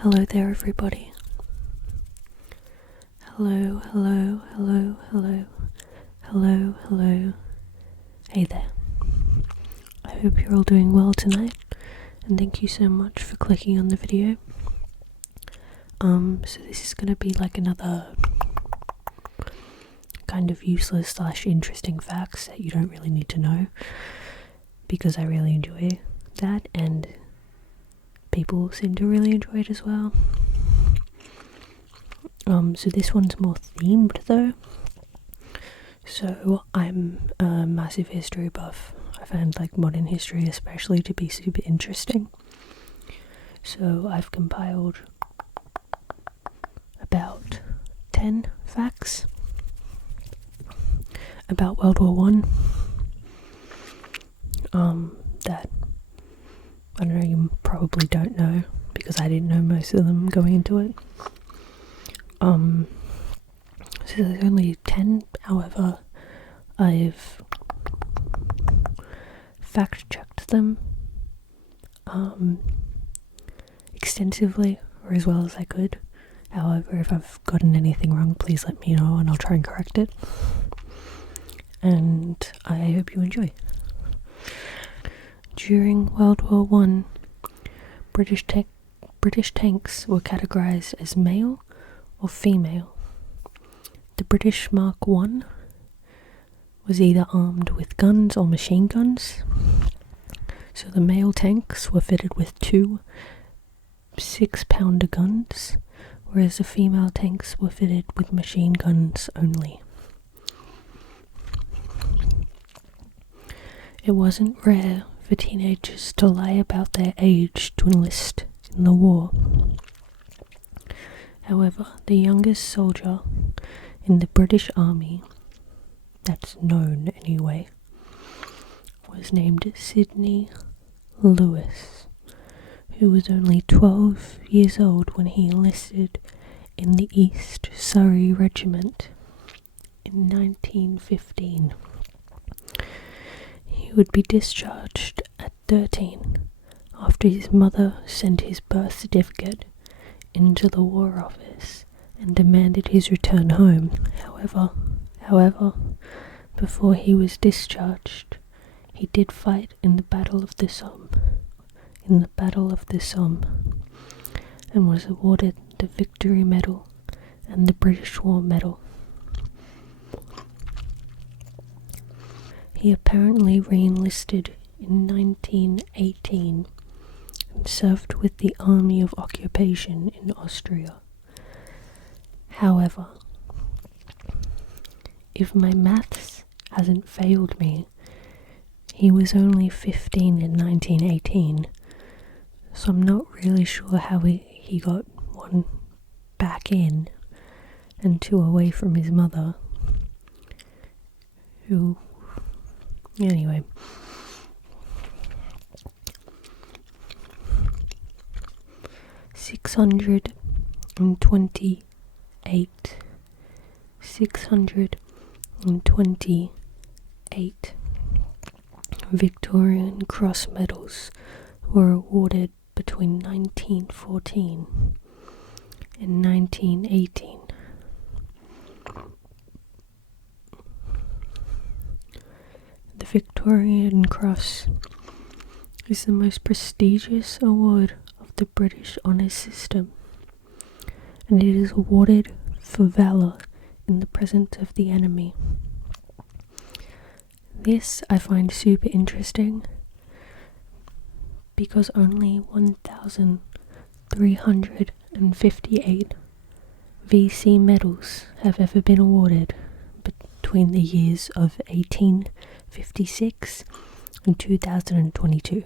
Hello there, everybody. Hello, hello, hello, hello, hello, hello. Hey there. I hope you're all doing well tonight, and thank you so much for clicking on the video. So this is gonna be like another kind of useless / interesting facts that you don't really need to know, because I really enjoy that, and people seem to really enjoy it as well. So this one's more themed though. So I'm a massive history buff. I find like modern history especially to be super interesting. So I've compiled about 10 facts about World War One. That I don't know, you probably don't know, because I didn't know most of them going into it. So there's only 10, however, I've fact-checked them extensively, or as well as I could. However, if I've gotten anything wrong, please let me know and I'll try and correct it. And I hope you enjoy. During World War One, British tanks were categorized as male or female. The British Mark I was either armed with guns or machine guns. So the male tanks were fitted with 2 6-pounder guns, whereas the female tanks were fitted with machine guns only. It wasn't rare for teenagers to lie about their age to enlist in the war. However, the youngest soldier in the British Army, that's known anyway, was named Sidney Lewis, who was only 12 years old when he enlisted in the East Surrey Regiment in 1915. He would be discharged at 13 after his mother sent his birth certificate into the War Office and demanded his return home. However, before he was discharged, he did fight in the Battle of the Somme, and was awarded the Victory Medal and the British War Medal. He apparently re-enlisted in 1918 and served with the Army of Occupation in Austria. However, if my maths hasn't failed me, he was only 15 in 1918, so I'm not really sure how he got 1 back in and 2 away from his mother, who, anyway. Six hundred and 628 Victorian Cross medals were awarded between 1914 and 1918. The Victorian Cross is the most prestigious award of the British honours system, and it is awarded for valour in the presence of the enemy. This I find super interesting because only 1,358 VC medals have ever been awarded between the years of 1856 and 2022,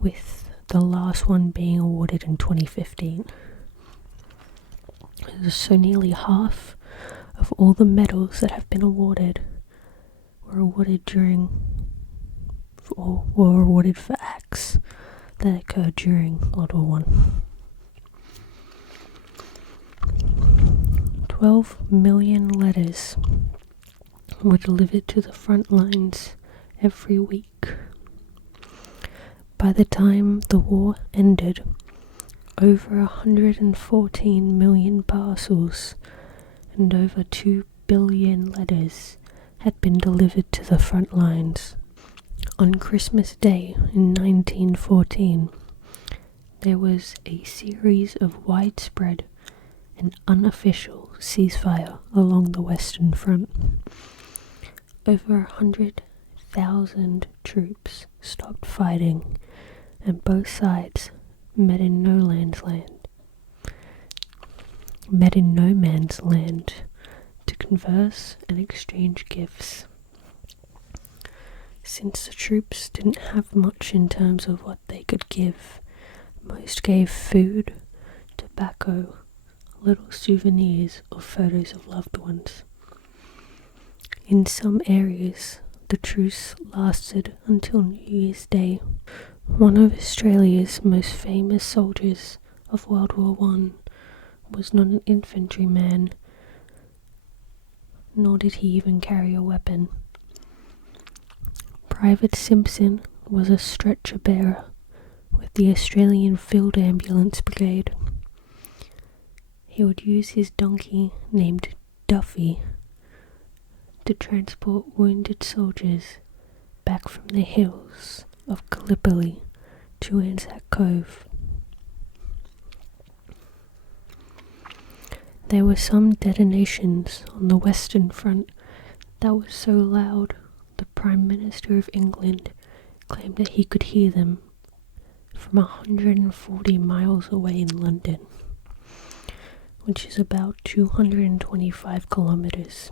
with the last one being awarded in 2015. So nearly half of all the medals that have been awarded were awarded for acts that occurred during World War One. 12 million letters were delivered to the front lines every week. By the time the war ended, over 114 million parcels and over 2 billion letters had been delivered to the front lines. On Christmas Day in 1914, there was a series of widespread and unofficial ceasefire along the Western Front. Over 100,000 troops stopped fighting, and both sides met in no man's land to converse and exchange gifts. Since the troops didn't have much in terms of what they could give, most gave food, tobacco, little souvenirs or photos of loved ones. In some areas, the truce lasted until New Year's Day. One of Australia's most famous soldiers of World War I was not an infantryman, nor did he even carry a weapon. Private Simpson was a stretcher bearer with the Australian Field Ambulance Brigade. He would use his donkey named Duffy to transport wounded soldiers back from the hills of Gallipoli to Anzac Cove. There were some detonations on the Western Front that were so loud the Prime Minister of England claimed that he could hear them from 140 miles away in London, which is about 225 kilometers.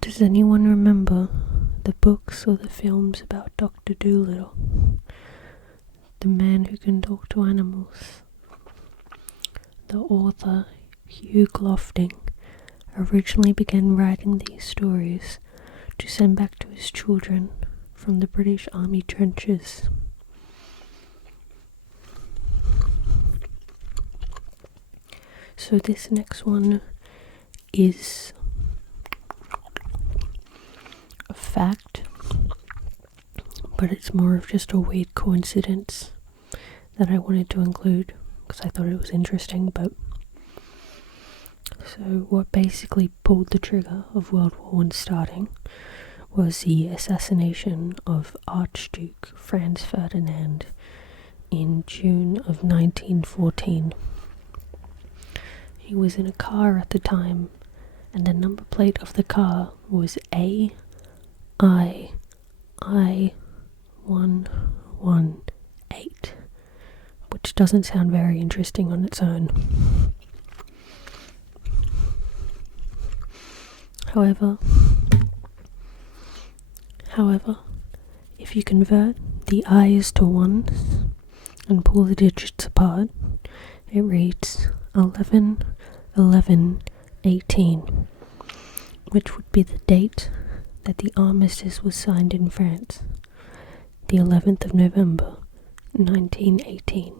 Does anyone remember the books or the films about Dr. Dolittle, the man who can talk to animals? The author, Hugh Lofting, originally began writing these stories to send back to his children from the British Army trenches. So this next one is a fact, but it's more of just a weird coincidence that I wanted to include because I thought it was interesting. But so what basically pulled the trigger of World War I starting was the assassination of Archduke Franz Ferdinand in June of 1914. He was in a car at the time, and the number plate of the car was AI118, which doesn't sound very interesting on its own. However, if you convert the I's to ones and pull the digits apart, it reads 11, 11, 18, which would be the date that the armistice was signed in France, the 11th of November, 1918.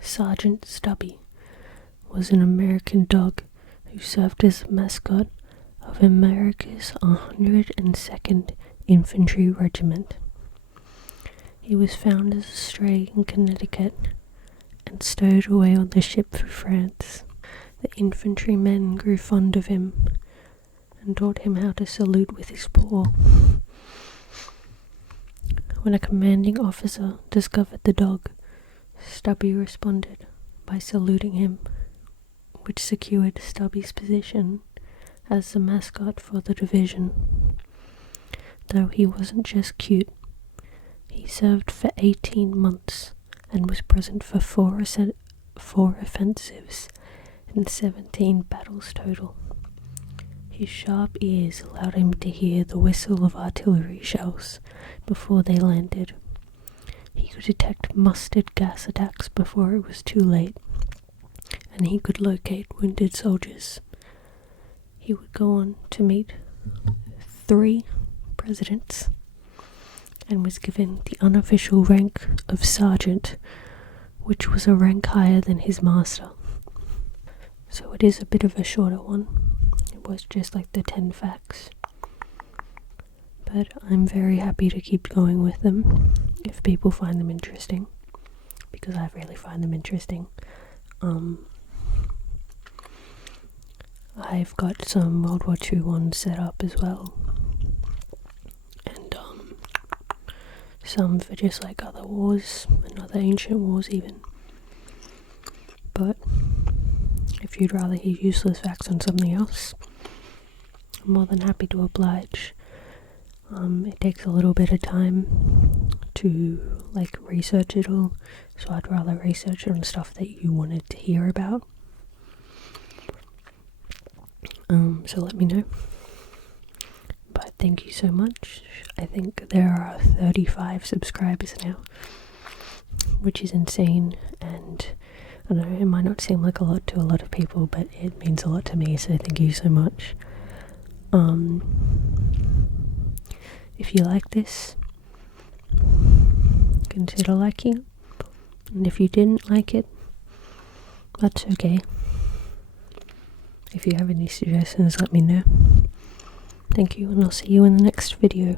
Sergeant Stubby was an American dog who served as the mascot of America's 102nd Infantry Regiment. He was found as a stray in Connecticut and stowed away on the ship for France. The infantrymen grew fond of him and taught him how to salute with his paw. When a commanding officer discovered the dog, Stubby responded by saluting him, which secured Stubby's position as the mascot for the division. Though he wasn't just cute, he served for 18 months and was present for four offensives and 17 battles total. His sharp ears allowed him to hear the whistle of artillery shells before they landed. He could detect mustard gas attacks before it was too late, and he could locate wounded soldiers. He would go on to meet 3 presidents and was given the unofficial rank of sergeant, which was a rank higher than his master. So it is a bit of a shorter one. It was just like the 10 facts. but I'm very happy to keep going with them if people find them interesting, because I really find them interesting. I've got some World War II ones set up as well, and some for just like other wars and other ancient wars even. But if you'd rather hear useless facts on something else, I'm more than happy to oblige. It takes a little bit of time to like research it all, so I'd rather research it on stuff that you wanted to hear about. So let me know. But thank you so much. I think there are 35 subscribers now, which is insane, and I don't know, it might not seem like a lot to a lot of people, but it means a lot to me, so thank you so much. If you like this, consider liking, and if you didn't like it, that's okay. If you have any suggestions, let me know. Thank you, and I'll see you in the next video.